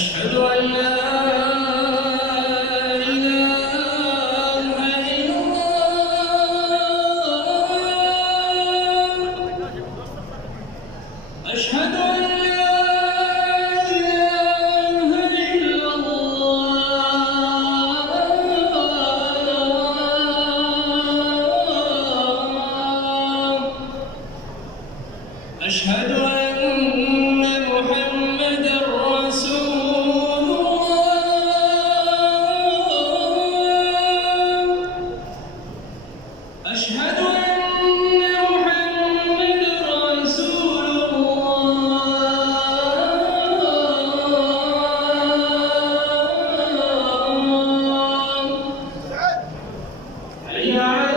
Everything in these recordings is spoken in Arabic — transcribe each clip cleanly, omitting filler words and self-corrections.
أشهد أن لا إله إلا الله. أشهد أن لا إله إلا الله. أشهد أن محمدًا رسول الله. أشهد أن محمدًا رسول الله. حي على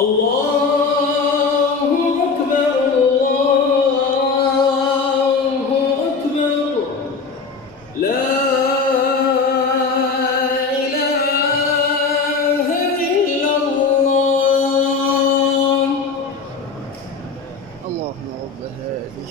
الله أكبر الله أكبر لا إله إلا الله. اللهم رب هذه